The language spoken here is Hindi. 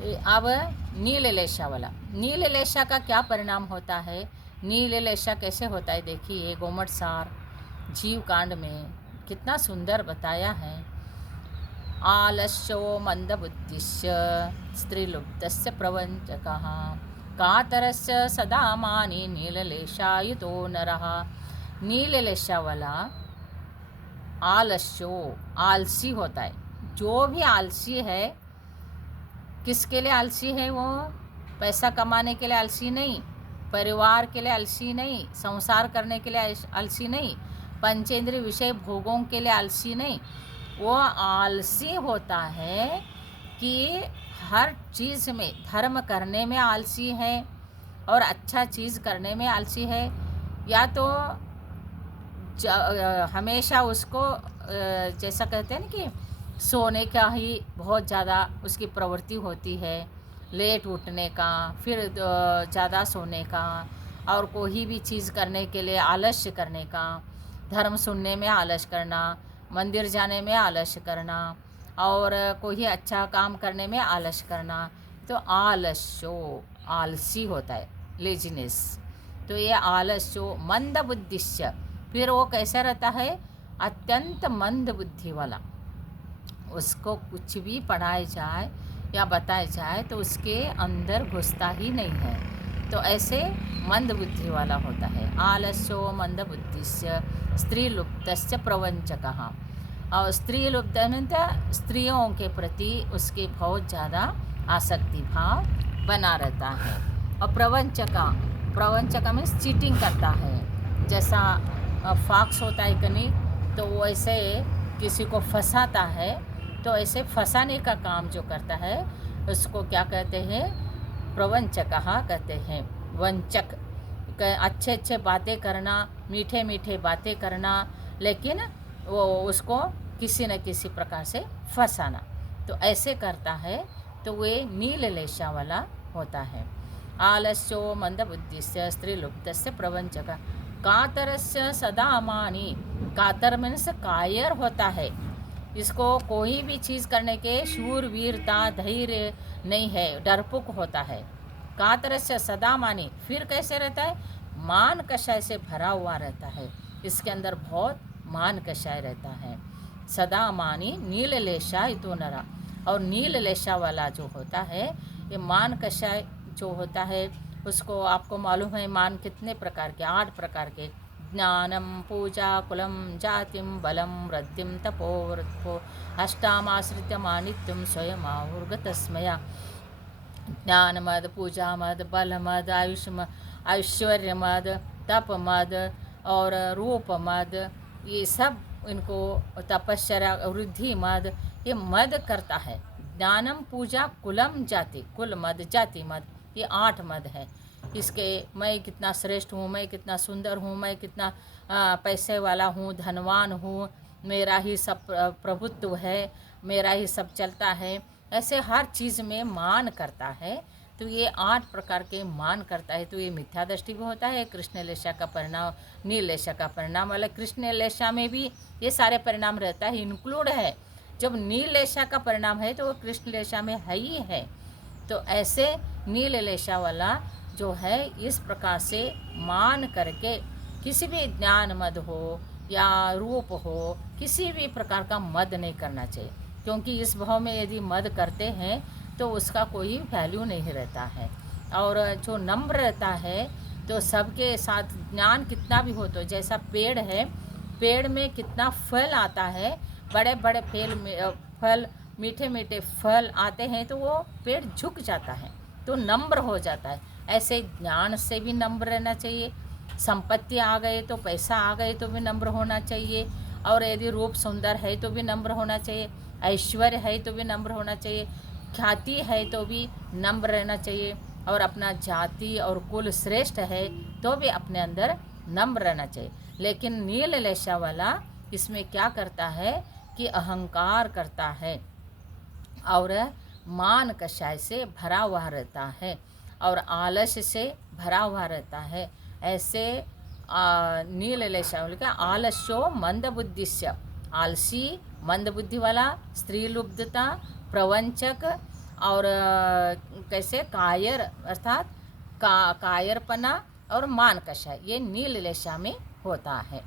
अब नीललेशा वाला, नीललेशा का क्या परिणाम होता है, नीललेशा कैसे होता है देखिए। गोमट सार जीव कांड में कितना सुंदर बताया है। आलस्यो मंदबुद्धिश्च स्त्रीलुब्धस्य प्रवञ्चकः कातरस्य सदा मानि नीललेशायुतो नरः। नीललेशा वाला आलस्यो आलसी होता है। जो भी आलसी है, किसके लिए आलसी है वो? पैसा कमाने के लिए आलसी नहीं, परिवार के लिए आलसी नहीं, संसार करने के लिए आलसी नहीं, पंचेंद्रिय विषय भोगों के लिए आलसी नहीं। वो आलसी होता है कि हर चीज़ में, धर्म करने में आलसी है और अच्छा चीज़ करने में आलसी है, या तो हमेशा उसको जैसा कहते हैं ना कि सोने का ही बहुत ज़्यादा उसकी प्रवृत्ति होती है, लेट उठने का, फिर ज़्यादा सोने का, और कोई भी चीज़ करने के लिए आलस्य करने का, धर्म सुनने में आलस्य करना, मंदिर जाने में आलस्य करना, और कोई अच्छा काम करने में आलस्य करना। तो आलस्यो आलसी होता है, लेजीनेस। तो ये आलस्यो मंद बुद्धिश्य, फिर वो कैसा रहता है? अत्यंत मंद बुद्धि वाला। उसको कुछ भी पढ़ाया जाए या बताया जाए तो उसके अंदर घुसता ही नहीं है। तो ऐसे मंद बुद्धि वाला होता है। आलस्यो मंद बुद्धिस्य स्त्रीलुप्तस्य प्रवंचकः। और स्त्रीलुप्त मीन्स स्त्रियों के प्रति उसके बहुत ज़्यादा आसक्ति भाव बना रहता है। और प्रवंचका मीन्स चीटिंग करता है। जैसा फॉक्स होता है कहीं, तो वो ऐसे किसी को फंसाता है, तो ऐसे फंसाने का काम जो करता है उसको क्या कहते हैं? प्रवंचकः कहते हैं। वंचक, अच्छे अच्छे बातें करना, मीठे मीठे बातें करना, लेकिन वो उसको किसी न किसी प्रकार से फंसाना, तो ऐसे करता है। तो वे नीललेशा वाला होता है। आलस्यो मंदबुद्धिस्य स्त्रीलुप्तस्य प्रवंचकः कातरस्य सदा मानि। कातर मीन्स कायर होता है। इसको कोई भी चीज़ करने के शूरवीरता धैर्य नहीं है, डरपोक होता है। कातरस्य सदा मानि, फिर कैसे रहता है? मान कषाय से भरा हुआ रहता है। इसके अंदर बहुत मान कषाय रहता है। सदा मानी नीललेशा इतो नरा। और नीललेशा वाला जो होता है, ये मान कषाय जो होता है, उसको आपको मालूम है मान कितने प्रकार के? 8 प्रकार के। ज्ञानम पूजा कुलम जातिम बलम वृद्धिम तपोवृत्तो अष्टामाश्रित्य मानित्यम स्वयं आहुर्गतस्मया। ज्ञान मद, पूजा मद, बल मद, ऐश्वर्य मद, तप मद और रूप मद, ये सब इनको तपश्चर्या वृद्धि मद, ये मद करता है। ज्ञानम पूजा कुलम जाति, कुल मद जाति मद, ये 8 मद है इसके। मैं कितना श्रेष्ठ हूँ, मैं कितना सुंदर हूँ, मैं कितना पैसे वाला हूँ, धनवान हूँ, मेरा ही सब प्रभुत्व है, मेरा ही सब चलता है, ऐसे हर चीज़ में मान करता है। तो ये 8 प्रकार के मान करता है। तो ये मिथ्या दृष्टि भी होता है। कृष्णलेशा का परिणाम, नीललेशा का परिणाम वाला। कृष्णलेशा में भी ये सारे परिणाम रहता है, इंक्लूड है। जब नीललेशा का परिणाम है तो वो कृष्णलेशा में है ही है। तो ऐसे नीललेशा वाला जो है, इस प्रकार से मान करके किसी भी ज्ञान मद हो या रूप हो, किसी भी प्रकार का मद नहीं करना चाहिए। क्योंकि इस भाव में यदि मद करते हैं तो उसका कोई वैल्यू नहीं रहता है। और जो नम्र रहता है तो सबके साथ, ज्ञान कितना भी हो, तो जैसा पेड़ है, पेड़ में कितना फल आता है, बड़े बड़े फल मीठे मीठे फल आते हैं, तो वो पेड़ झुक जाता है, तो नम्र हो जाता है। ऐसे ज्ञान से भी नम्र रहना चाहिए। संपत्ति आ गए तो, पैसा आ गए तो भी नम्र होना चाहिए। और यदि रूप सुंदर है तो भी नम्र होना चाहिए, ऐश्वर्य है तो भी नम्र होना चाहिए, ख्याति है तो भी नम्र रहना चाहिए, और अपना जाति और कुल श्रेष्ठ है तो भी अपने अंदर नम्र रहना चाहिए। लेकिन नीललेशा वाला इसमें क्या करता है कि अहंकार करता है और मान कषाय से भरा हुआ रहता है और आलस्य से भरा हुआ रहता है। ऐसे नीललेशा बोल के आलस्यो मंदबुद्धिस्य, आलसी मंदबुद्धि वाला, स्त्रीलुब्धता, प्रवंचक और कैसे कायर अर्थात कायरपना और मान कषाय, ये नील रेशा में होता है।